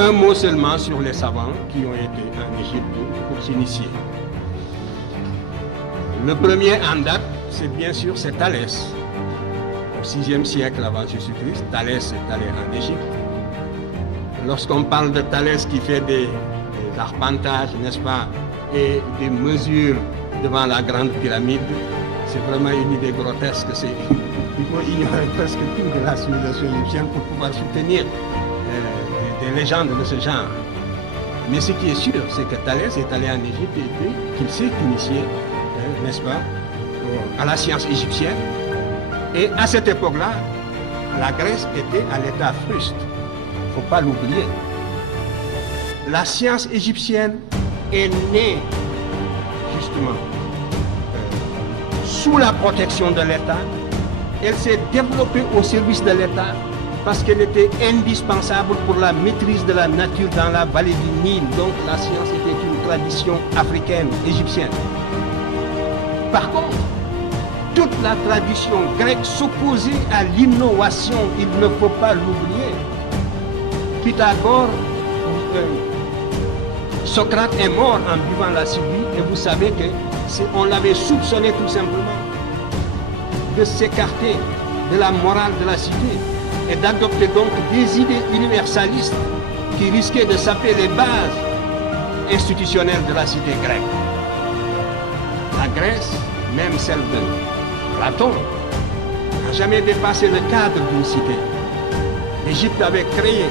un mot seulement sur les savants qui ont été en Égypte pour s'initier. Le premier en date, c'est bien sûr c'est Thalès. Au 6e siècle avant Jésus-Christ, Thalès est allé en Égypte. Lorsqu'on parle de Thalès qui fait des arpentages, n'est-ce pas, et des mesures devant la grande pyramide, c'est vraiment une idée grotesque. Il faut ignorer presque tout de la civilisation égyptienne pour pouvoir soutenir des légendes de ce genre. Mais ce qui est sûr, c'est que Thalès est allé en Égypte et qu'il s'est initié, n'est-ce pas, à la science égyptienne. Et à cette époque-là, la Grèce était à l'état fruste. Il ne faut pas l'oublier. La science égyptienne est née justement sous la protection de l'État. Elle s'est développée au service de l'État parce qu'elle était indispensable pour la maîtrise de la nature dans la vallée du Nil. Donc la science était une tradition africaine, égyptienne. Par contre, toute la tradition grecque s'opposait à l'innovation, il ne faut pas l'oublier. Pythagore, Socrate est mort en buvant la ciguë et vous savez qu'on l'avait soupçonné tout simplement de s'écarter de la morale de la cité et d'adopter donc des idées universalistes qui risquaient de saper les bases institutionnelles de la cité grecque. La Grèce, même celle de Platon, n'a jamais dépassé le cadre d'une cité. L'Égypte avait créé,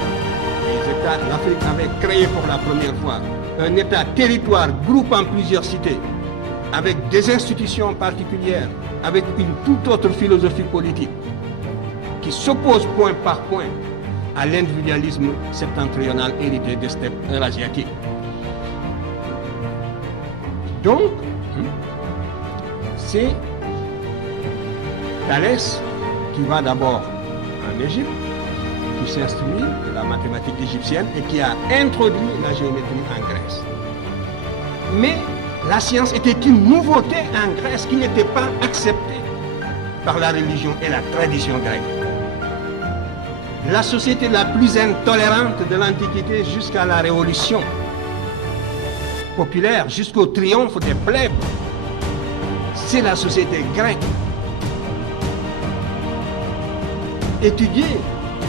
l'Afrique avait créé pour la première fois un État-territoire groupant plusieurs cités, avec des institutions particulières, avec une toute autre philosophie politique, qui s'oppose point par point à l'individualisme septentrional hérité des steppes eurasiatiques. Donc, c'est Thalès qui va d'abord en Égypte, qui s'instruit de la mathématique égyptienne et qui a introduit la géométrie en Grèce. Mais la science était une nouveauté en Grèce qui n'était pas acceptée par la religion et la tradition grecque. La société la plus intolérante de l'Antiquité jusqu'à la Révolution populaire, jusqu'au triomphe des plèbes, c'est la société grecque. Étudier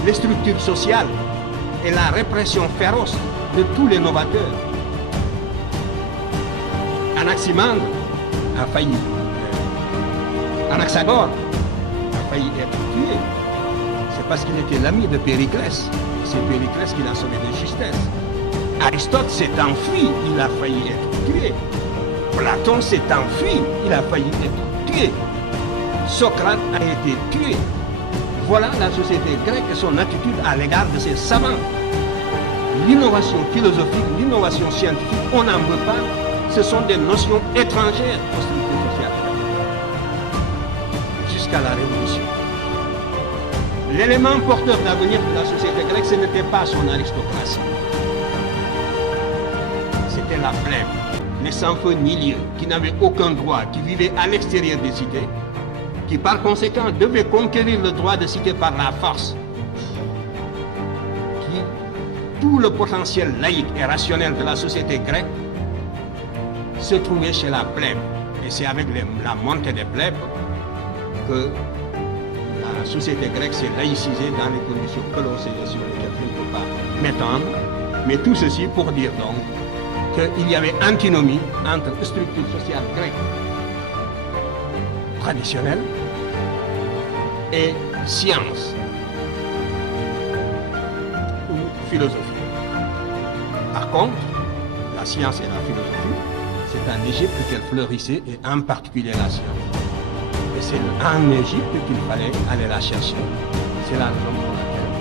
les structures sociales et la répression féroce de tous les novateurs. Anaximandre a failli, Anaxagore a failli être tué. C'est parce qu'il était l'ami de Périclès. C'est Périclès qui l'a sauvé de justesse. Aristote s'est enfui, il a failli être tué. Platon s'est enfui, il a failli être tué. Socrate a été tué. Voilà la société grecque et son attitude à l'égard de ses savants. L'innovation philosophique, l'innovation scientifique, on n'en veut pas. Ce sont des notions étrangères aux structures sociales. Jusqu'à la Révolution. L'élément porteur d'avenir de la société grecque, ce n'était pas son aristocratie. C'était la plèbe, les sans-feu ni lieu, qui n'avaient aucun droit, qui vivaient à l'extérieur des cités, qui par conséquent devait conquérir le droit de cité par la force, qui tout le potentiel laïque et rationnel de la société grecque se trouvait chez la plèbe. Et c'est avec la montée des plèbes que la société grecque s'est laïcisée dans les conditions que l'on sait sur lesquelles je ne peux pas m'étendre. Mais tout ceci pour dire donc qu'il y avait antinomie entre structure sociale grecque traditionnelle et science ou philosophie. Par contre, la science et la philosophie, c'est en Égypte qu'elle fleurissait et en particulier la science. Et c'est en Égypte qu'il fallait aller la chercher. C'est la raison pour laquelle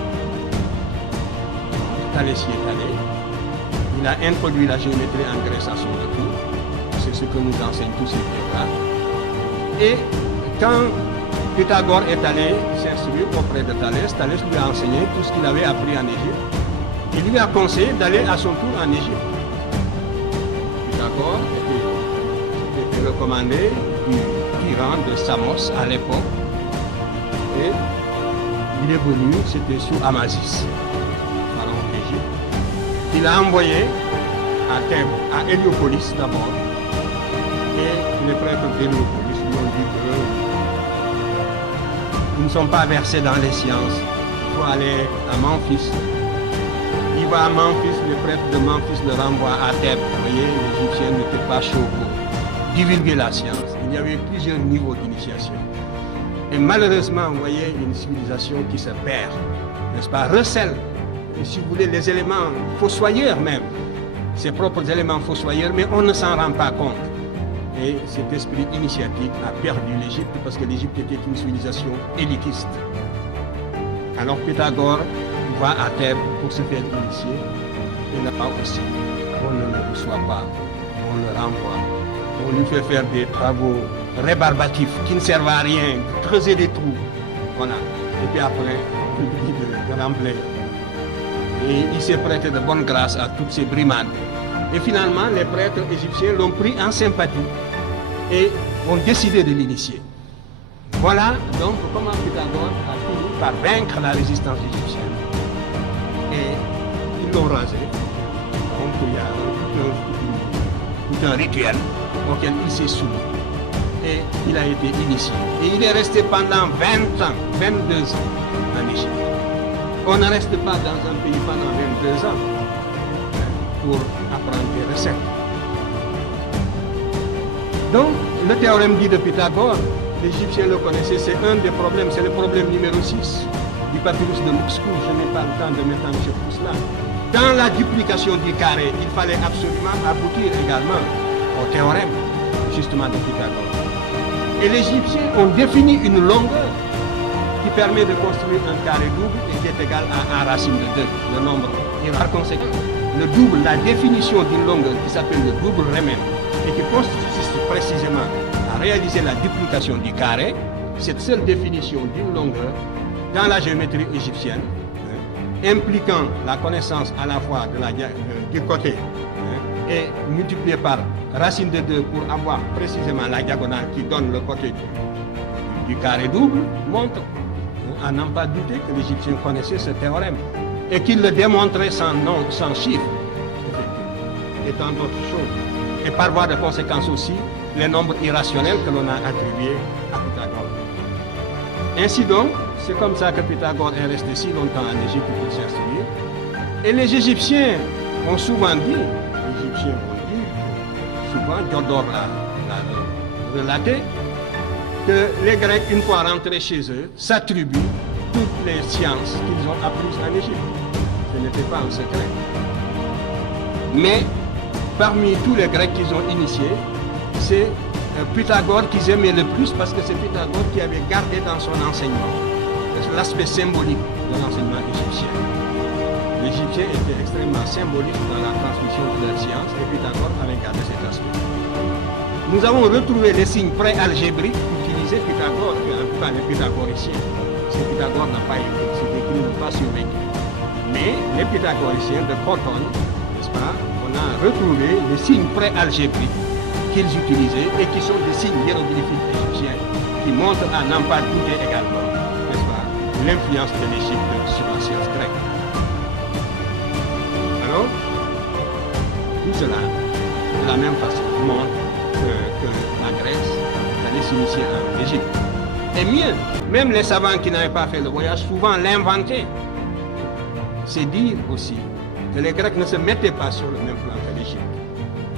Thalès y est allé. Il a introduit la géométrie en Grèce à son retour. C'est ce que nous enseignent tous ces livres-là. Et quand Pythagore est allé s'instruire auprès de Thalès, Thalès lui a enseigné tout ce qu'il avait appris en Égypte. Il lui a conseillé d'aller à son tour en Égypte. Pythagore était recommandé du tyran de Samos à l'époque. Et il est venu, c'était sous Amasis, pharaon d'Égypte. il a envoyé à Thèbes, à Héliopolis d'abord, et les prêtres d'Héliopolis lui ont dit qu'ils ne sont pas versés dans les sciences, il faut aller à Memphis. Il va à Memphis, les prêtres de Memphis le renvoient à Thèbes. Vous voyez, l'Égyptien n'était pas chaud pour divulguer la science. Il y avait plusieurs niveaux d'initiation. Et malheureusement, vous voyez, une civilisation qui se perd, n'est-ce pas, recèle, et si vous voulez, les éléments fossoyeurs même, ses propres éléments fossoyeurs, mais on ne s'en rend pas compte. Et cet esprit initiatique a perdu l'Égypte parce que l'Égypte était une civilisation élitiste. Alors Pythagore va à Thèbes pour se faire initier, et là-bas aussi, on ne le reçoit pas, on le renvoie, on lui fait faire des travaux rébarbatifs qui ne servent à rien, creuser des trous, voilà. Et puis après, on lui dit de remplir. Et il s'est prêté de bonne grâce à toutes ces brimades. Et finalement, les prêtres égyptiens l'ont pris en sympathie et ont décidé de l'initier. Voilà donc comment Pythagore a fini par vaincre la résistance égyptienne. Et ils l'ont rasé. Donc il y a tout un rituel auquel il s'est soumis. Et il a été initié. Et il est resté pendant 20 ans, 22 ans en Égypte. On ne reste pas dans un pays pendant 22 ans pour apprendre des recettes. Donc, le théorème dit de Pythagore, l'Égyptien le connaissait, c'est un des problèmes, c'est le problème numéro 6 du papyrus de Moscou. Je n'ai pas le temps de m'étendre sur tout cela. Dans la duplication du carré, il fallait absolument aboutir également au théorème, justement, de Pythagore. Et les Égyptiens ont défini une longueur qui permet de construire un carré double et qui est égal à 1 racine de 2, le nombre. Et par conséquent, le double, la définition d'une longueur qui s'appelle le double Riemann et qui consiste précisément à réaliser la duplication du carré, cette seule définition d'une longueur dans la géométrie égyptienne, impliquant la connaissance à la fois du côté et multiplié par racine de 2 pour avoir précisément la diagonale qui donne le côté du carré double, montre à n'en pas douter que l'Égyptien connaissait ce théorème et qu'il le démontrait sans nom, sans chiffre, et tant d'autres choses. Et par voie de conséquence aussi, les nombres irrationnels que l'on a attribués à Pythagore. Ainsi donc, c'est comme ça que Pythagore est resté si longtemps en Égypte pour s'instruire. Et les Égyptiens ont souvent dit, souvent, Diodore l'a relaté, que les Grecs, une fois rentrés chez eux, s'attribuent toutes les sciences qu'ils ont apprises en Égypte. Ce n'était pas un secret. Mais parmi tous les Grecs qu'ils ont initiés, c'est Pythagore qu'ils aimaient le plus parce que c'est Pythagore qui avait gardé dans son enseignement l'aspect symbolique de l'enseignement égyptien. L'Égyptien était extrêmement symbolique dans la transmission de leur science et Pythagore avait gardé cet aspect. Nous avons retrouvé les signes pré-algébriques qu'utilisait Pythagore, en tout cas les pythagoriciens. Si Pythagore n'a pas écrit, c'est écrit n'a pas survécu. Mais les pythagoriciens de Crotone, n'est-ce pas, on a retrouvé les signes pré-algébriques qu'ils utilisaient et qui sont des signes hiéroglyphiques égyptiens qui montrent à n'en pas douter également, n'est-ce pas, l'influence de l'Égypte sur la science grecque. Alors, tout cela, de la même façon, montre que la Grèce allait s'initier en Égypte. Et mieux, même les savants qui n'avaient pas fait le voyage, souvent l'inventaient. C'est dire aussi que les Grecs ne se mettaient pas sur le même plan que l'Égypte.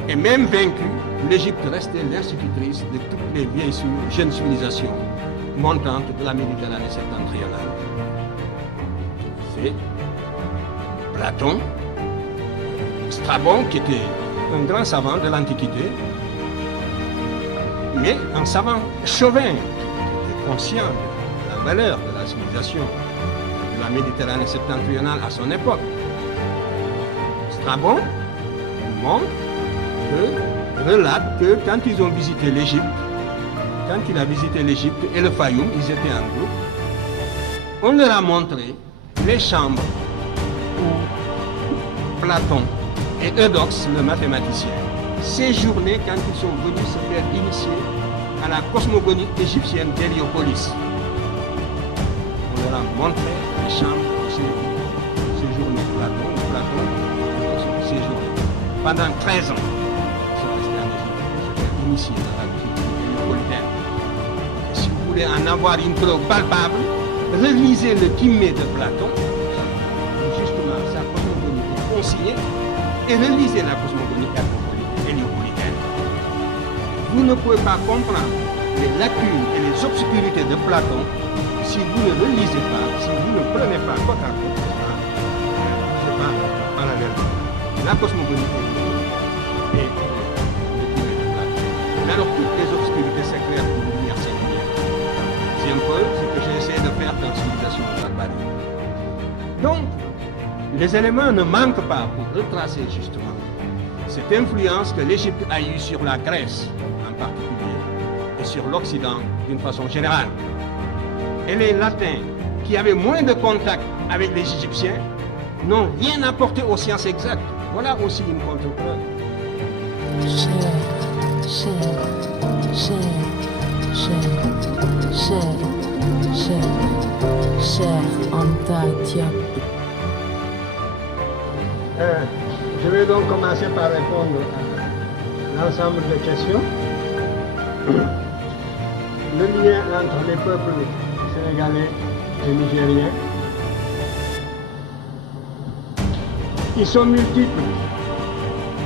Et même vaincus, l'Égypte restait l'institutrice de toutes les vieilles jeunes civilisations montantes de la Méditerranée septentrionale. C'est Platon, Strabon, qui était un grand savant de l'Antiquité, mais un savant chauvin, qui était conscient de la valeur de la civilisation de la Méditerranée septentrionale à son époque. Strabon relate que quand ils ont visité l'Égypte, quand il a visité l'Égypte et le Fayoum, ils étaient en groupe, on leur a montré les chambres où Platon et Eudoxe, le mathématicien, séjournaient quand ils sont venus se faire initier à la cosmogonie égyptienne d'Héliopolis. On leur a montré les chambres où séjournait Platon, Eudoxe, pendant 13 ans. Ils sont restés en Égypte. J'étais initié dans la culture néapolitaine. Et si vous voulez en avoir une preuve palpable, relisez le Timée de Platon, justement sa cosmogonie est consignée, et relisez la cosmogonie héliopolitaine. Vous ne pouvez pas comprendre les lacunes et les obscurités de Platon si vous ne relisez pas, si vous ne prenez pas côte à côte, c'est pas parallèle, la cosmogonie et le Timée de Platon. Mais alors toutes les obscurités s'éclairent pour lumière singulière. C'est un peu ce que j'ai essayé de faire dans Civilisation et Barbarie. Donc, les éléments ne manquent pas pour retracer justement cette influence que l'Égypte a eue sur la Grèce en particulier et sur l'Occident d'une façon générale. Et les Latins, qui avaient moins de contact avec les Égyptiens, n'ont rien apporté aux sciences exactes. Voilà aussi une contre-preuve. Je vais donc commencer par répondre à l'ensemble des questions. Le lien entre les peuples sénégalais et nigériens, ils sont multiples.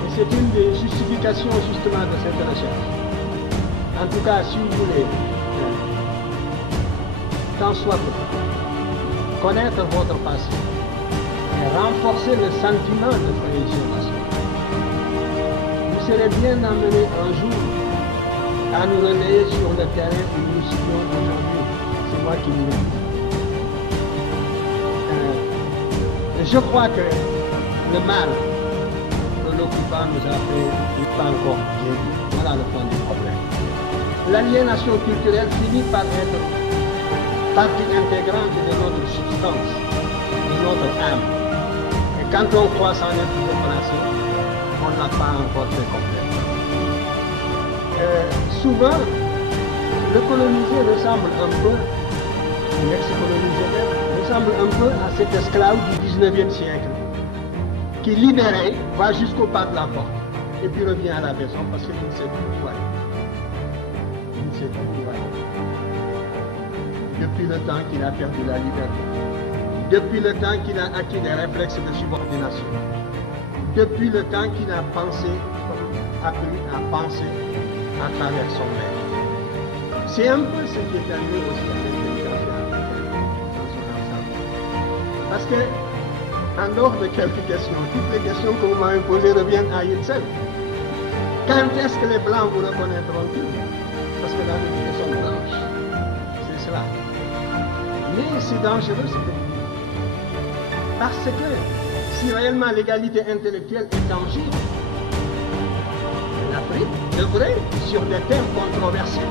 Et c'est une des justifications justement de cette recherche. En tout cas, si vous voulez, tant soit peu, connaître votre passé et renforcer le sentiment de cohésion nationale, vous serez bien amené un jour à nous relayer sur le terrain où nous situons aujourd'hui. C'est moi qui vous le dis. Je crois que le mal que l'occupant nous a fait n'est pas encore bien vu. Voilà le point du problème. L'aliénation culturelle finit par être partie intégrante de notre substance, de notre âme. Et quand on croit s'en être débarrassé, on n'a pas encore fait complètement. Souvent, le colonisé ressemble un peu, l'ex-colonisé ressemble un peu à cet esclave du 19e siècle, qui libéré va jusqu'au pas de la porte, et puis revient à la maison parce qu'il ne sait plus où aller. Il ne sait plus où aller. Depuis le temps qu'il a perdu la liberté, depuis le temps qu'il a acquis des réflexes de subordination, depuis le temps qu'il a pensé, appris à penser à travers son maître. C'est un peu ce qui est arrivé aussi avec l'immigration africaine dans son ensemble. Parce que, en dehors de quelques questions, toutes les questions que vous m'avez posées reviennent à une seule. Quand est-ce que les Blancs vous reconnaîtront-ils? Parce que la vérité sont blanches. C'est cela. Mais c'est dangereux ce que vous dites. Parce que si réellement l'égalité intellectuelle est tangible, l'Afrique devrait, sur des thèmes controversés,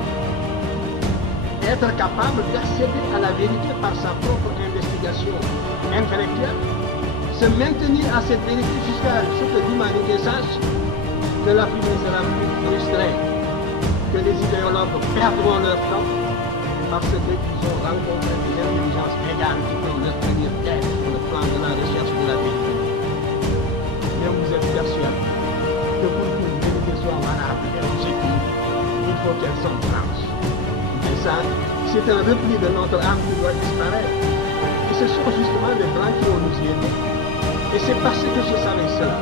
être capable d'accéder à la vérité par sa propre investigation intellectuelle, se maintenir à cette vérité jusqu'à ce que l'humanité sache que l'Afrique ne sera plus frustrée, que les idéologues perdront leur temps parce qu'ils ont rencontré des intelligences égales qui peuvent leur tenir tête sur le plan de la recherche de la vérité. Mais vous êtes persuadé que pour qu'une vérité soit valable et objective, il faut qu'elle soit blanche. Et ça, c'est un repli de notre âme qui doit disparaître. Et ce sont justement les Blancs qui vont nous y aider. Et c'est parce que je savais cela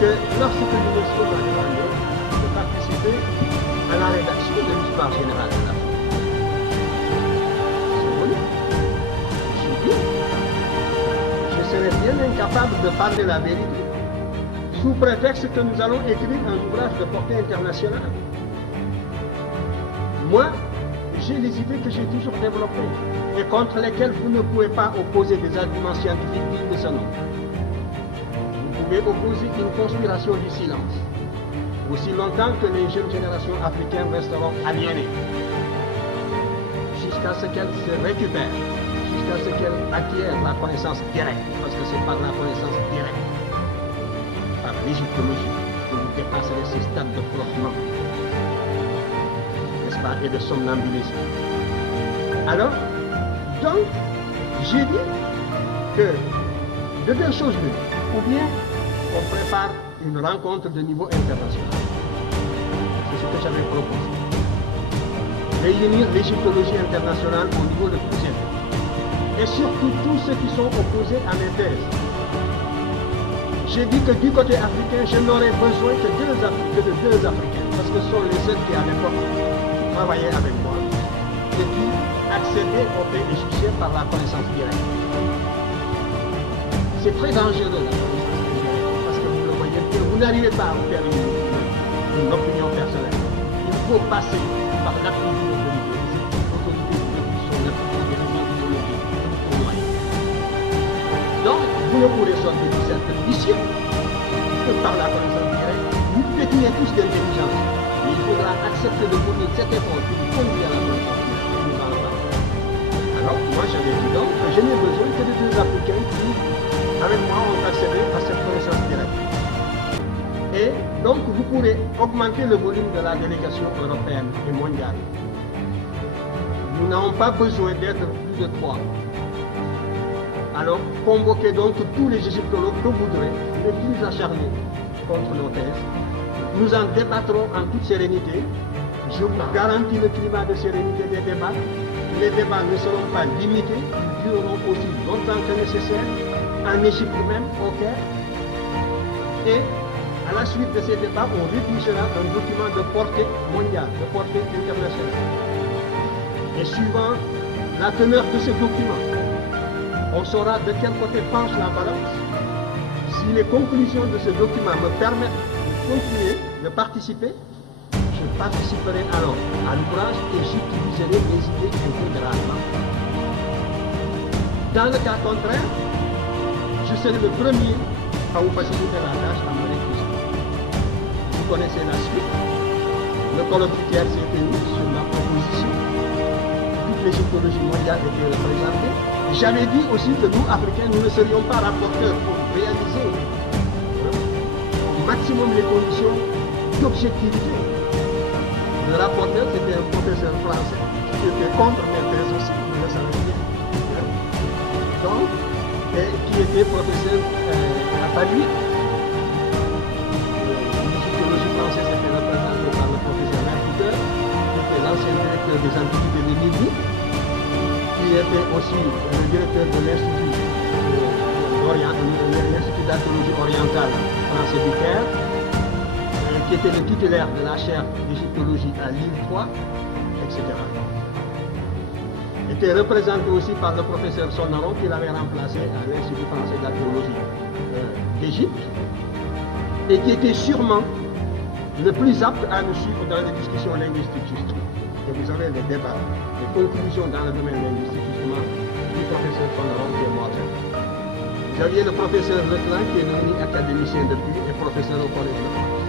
que lorsque l'UNESCO m'a demandé de participer à la rédaction de l'histoire générale de l'Afrique, je serais bien incapable de parler la vérité, sous prétexte que nous allons écrire un ouvrage de portée internationale. Moi, j'ai les idées que j'ai toujours développées et contre lesquelles vous ne pouvez pas opposer des arguments scientifiques dignes de ce nom. Vous pouvez opposer une conspiration du silence, aussi longtemps que les jeunes générations africaines resteront aliénées, jusqu'à ce qu'elles se récupèrent, jusqu'à ce qu'elles acquièrent la connaissance directe, parce que c'est par la connaissance directe, par l'égyptologie, que vous dépasserez ce stade de flottement, n'est-ce pas, et de somnambulisme. Alors, donc, j'ai dit que de deux choses l'une, ou bien on prépare une rencontre de niveau international. C'est ce que j'avais proposé. Réunir l'égyptologie internationale au niveau le plus élevé. Et surtout tous ceux qui sont opposés à mes thèses. J'ai dit que du côté africain, je n'aurais besoin que de deux Africains, parce que ce sont les seuls qui à l'époque travaillaient avec moi et qui accédaient au pays égyptien par la connaissance directe. C'est très dangereux la connaissance directe, parce que vous le voyez, vous n'arrivez pas à faire une opinion personnelle. Il faut passer par l'activité de l'autorité qui sont la plupart des raisons idéologiques pour moyen. Donc, vous ne pourrez sortir de cette mission que par la connaissance directe. Vous pétillez tous d'intelligence. Mais il faudra accepter de fournir cet effort qui vous conduit à la connaissance directe. Alors, moi j'avais dit donc que je n'ai besoin que de deux Africains qui, avec moi, ont accédé à cette connaissance directe. Et donc, vous pourrez augmenter le volume de la délégation européenne et mondiale. Nous n'avons pas besoin d'être plus de 3. Alors, convoquez donc tous les égyptologues que vous voudrez, les plus acharnés contre nos thèses. Nous en débattrons en toute sérénité. Je vous garantis le climat de sérénité des débats. Les débats ne seront pas limités, ils dureront aussi longtemps que nécessaire, en Égypte même, au Caire. Et à la suite de ces débats, on rédigera un document de portée mondiale, de portée internationale. Et suivant la teneur de ce document, on saura de quel côté penche la balance. Si les conclusions de ce document me permettent de continuer, de participer, je participerai alors à l'ouvrage et j'utiliserai mes idées intégralement. Dans le cas contraire, je serai le premier à vous faciliter la tâche à me réfugier. Vous connaissez la suite. Le colloque s'est tenu sur ma proposition. Toute l'égyptologie mondiale était représentée. J'avais dit aussi que nous, Africains, nous ne serions pas rapporteurs pour réaliser au maximum les conditions d'objectivité. Le rapporteur, c'était un professeur français qui était contre mes thèses aussi, vous le savez bien. Donc, et qui était professeur à Paris. L'égyptologie française était représentée par le professeur Mercuteur, qui était l'ancien directeur des antiquités de Libye, qui était aussi le directeur de l'Institut d'archéologie orientale français du Caire, qui était le titulaire de la chaire d'égyptologie à Lille 3, etc. Était représenté aussi par le professeur Sonaron qui l'avait remplacé à l'Institut français d'archéologie d'Égypte et qui était sûrement le plus apte à nous suivre dans les discussions linguistiques justement. Et vous avez les débats, les conclusions dans le domaine linguistique justement du professeur Sonaron qui est mort. Vous aviez le professeur Leclerc qui est devenu académicien depuis et professeur au Collège de France.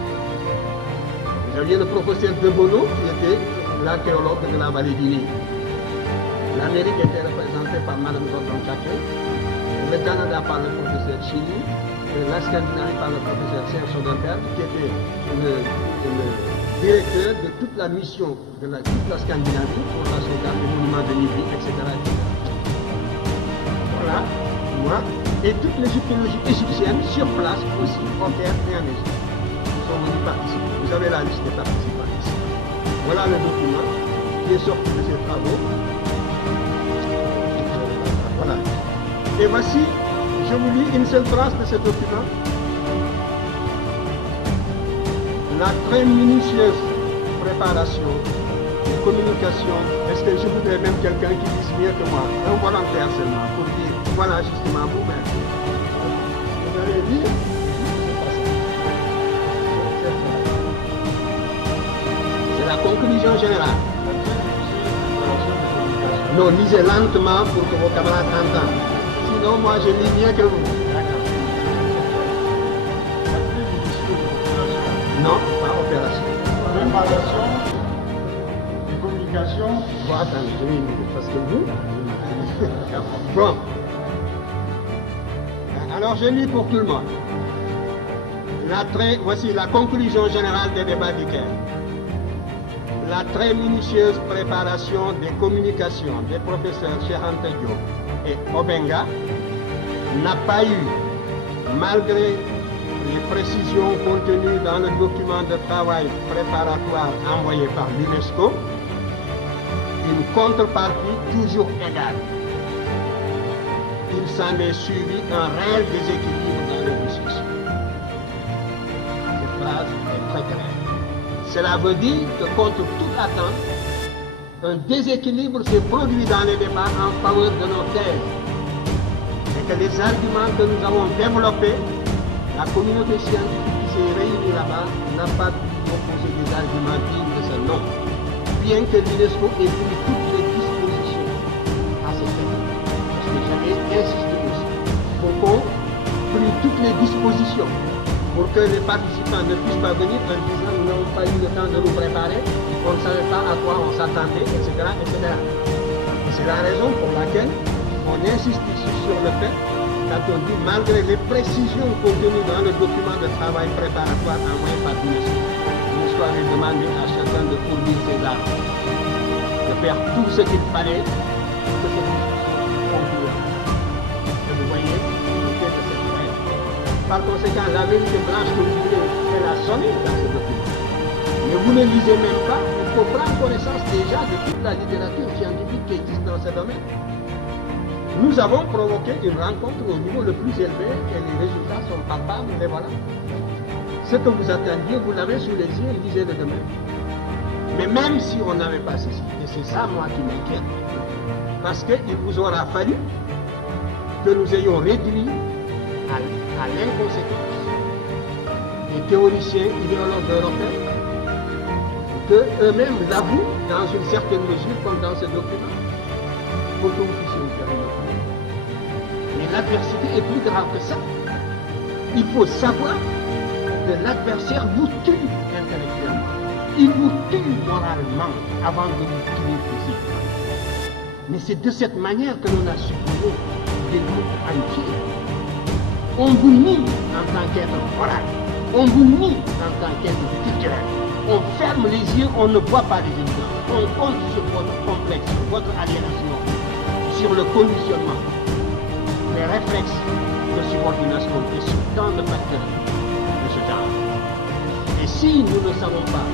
Vous aviez le professeur De Bono qui était l'archéologue de la vallée du Nil. L'Amérique était représentée par Mme Gordon Chaquet, le Canada par le professeur Chili, la Scandinavie par le professeur Serge Soderberg, qui était le directeur de toute la mission de toute la Scandinavie pour la sauvegarde des monuments de Nibli, etc. Voilà, moi, et toute l'égyptologie égyptienne sur place aussi, au Caire et en Égypte, sont venus participer. Vous avez la liste des participants ici. Voilà le document qui est sorti de ces travaux. Voilà. Et voici, je vous lis une seule phrase de ce document. La très minutieuse préparation, de communication. Est-ce que je voudrais même quelqu'un qui dise mieux que moi, un volontaire seulement, pour dire, voilà justement vous-même. Vous allez lire. C'est la conclusion générale. Non, lisez lentement pour que vos camarades entendent. Sinon, moi, je lis mieux que vous. Non, pas opération. Préparation et communication. Bon, attendez, je vais lire, parce que vous... Bon. Alors, je lis pour tout le monde. Voici la conclusion générale des débats du Caire. La très minutieuse préparation des communications des professeurs Cheikh Anta Diop et Obenga n'a pas eu, malgré les précisions contenues dans le document de travail préparatoire envoyé par l'UNESCO, une contrepartie toujours égale. Il s'en est suivi un réel déséquilibre dans les discussions. Cette phrase est très claire. Cela veut dire que contre toute attente, un déséquilibre s'est produit dans les débats en faveur de nos thèses. Et que les arguments que nous avons développés, la communauté scientifique qui s'est réunie là-bas n'a pas pu opposer des arguments dignes de ce nom, bien que l'UNESCO ait pris toutes les dispositions à cet effet. Parce que j'avais insisté aussi pour qu'on prenne toutes les dispositions pour que les participants ne puissent pas venir en disant nous n'avons pas eu le temps de nous préparer, on ne savait pas à quoi on s'attendait, etc., etc. Et c'est la raison pour laquelle on insiste ici sur le fait, quand on dit malgré les précisions contenues dans le document de travail préparatoire envoyé par l'UNESCO avait demandé à chacun de fournir ses armes, de faire tout ce qu'il fallait pour que cette discussion continue. Et vous voyez, l'effet de cette règle. Par conséquent, la vérité blanche que vous voulez, elle a sonné dans ce document. Mais vous ne lisez même pas, il faut prendre connaissance déjà de toute la littérature scientifique qui existe dans ce domaine. Nous avons provoqué une rencontre au niveau le plus élevé et les résultats sont palpables, les voilà. Ce que vous attendiez, vous l'avez sous les yeux, lisez-le demain. Mais même si on n'avait pas ceci, et c'est ça moi qui m'inquiète, parce qu'il vous aura fallu que nous ayons réduit à l'inconséquence les théoriciens idéologues européens, qu'eux-mêmes l'avouent dans une certaine mesure comme dans ce document, pour que vous puissiez vous faire une opinion. Mais l'adversité est plus grave que ça. Il faut savoir que l'adversaire vous tue intellectuellement. Il vous tue moralement avant de vous tuer physiquement. Mais c'est de cette manière que l'on a supprimé des groupes entiers. On vous nie en tant qu'être moral. On vous nie en tant qu'être culturel. On ferme les yeux, on ne voit pas les évidences. On compte sur votre complexe, sur votre aliénation, sur le conditionnement, les réflexes de subordination et sur tant de facteurs de ce genre. Et si nous ne savons pas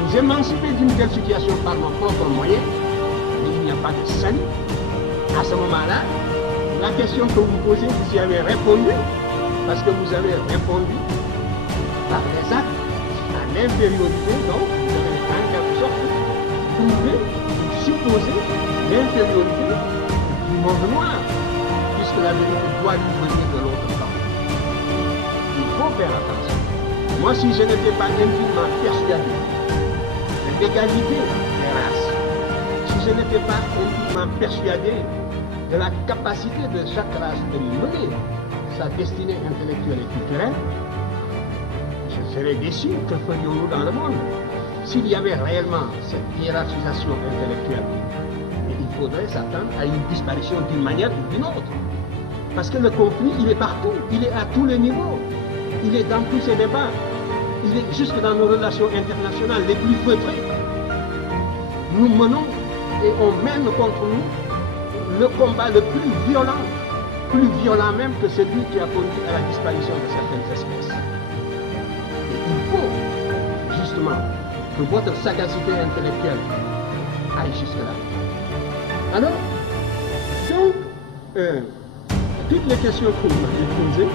nous émanciper d'une telle situation par nos propres moyens, il n'y a pas de salut. À ce moment-là, la question que vous posez, vous y avez répondu, parce que vous avez répondu par les actes à l'infériorité, donc vous avez en quelque sorte prouvé, supposé l'infériorité du monde noir, puisque la vérité doit lui venir de l'autre camp. Il faut faire attention. Moi, si je n'étais pas intimement persuadé de l'égalité des races, si je n'étais pas intimement persuadé de la capacité de chaque race de mener sa destinée intellectuelle et culturelle, je serais déçu. Que ferions-nous dans le monde s'il y avait réellement cette hiérarchisation intellectuelle? Et il faudrait s'attendre à une disparition d'une manière ou d'une autre. Parce que le conflit, il est partout, il est à tous les niveaux, il est dans tous ces débats, il est jusque dans nos relations internationales les plus feutrées. Nous menons et on mène contre nous le combat le plus violent même que celui qui a conduit à la disparition de certaines espèces. Et il faut justement que votre sagacité intellectuelle aille jusque-là. Alors, donc, toutes les questions que vous m'avez posées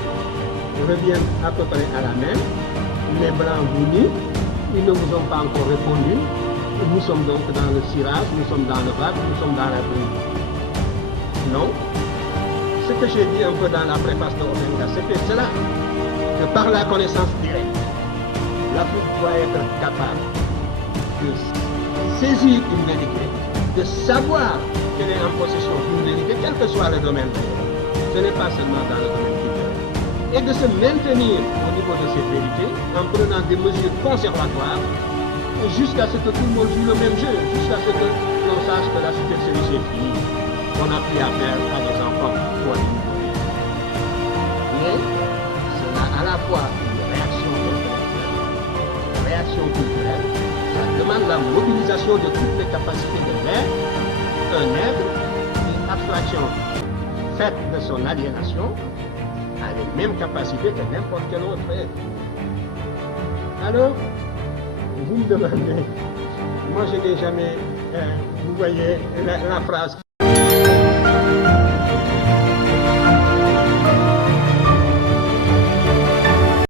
reviennent à peu près à la même. Les Blancs vous nient, ils ne vous ont pas encore répondu. Nous sommes donc dans le cirage, nous sommes dans le vague, nous sommes dans la brume. Non. Ce que j'ai dit un peu dans la préface de Obenga, c'était cela, que par la connaissance directe, l'Afrique doit être capable de saisir une vérité, de savoir qu'elle est en possession d'une vérité, quel que soit le domaine. Ce n'est pas seulement dans le domaine culturel. Et de se maintenir au niveau de cette vérité en prenant des mesures conservatoires jusqu'à ce que tout le monde joue le même jeu, jusqu'à ce que l'on sache que la supercherie est finie, qu'on a pris à faire à des enfants pour les nourrir. Mais c'est à la fois une réaction intellectuelle, une réaction culturelle, ça demande la mobilisation de toutes les capacités de l'être, un être, une abstraction faite de son aliénation, a les mêmes capacités que n'importe quel autre être. Alors, vous me demandez, moi je n'ai jamais, vous voyez la phrase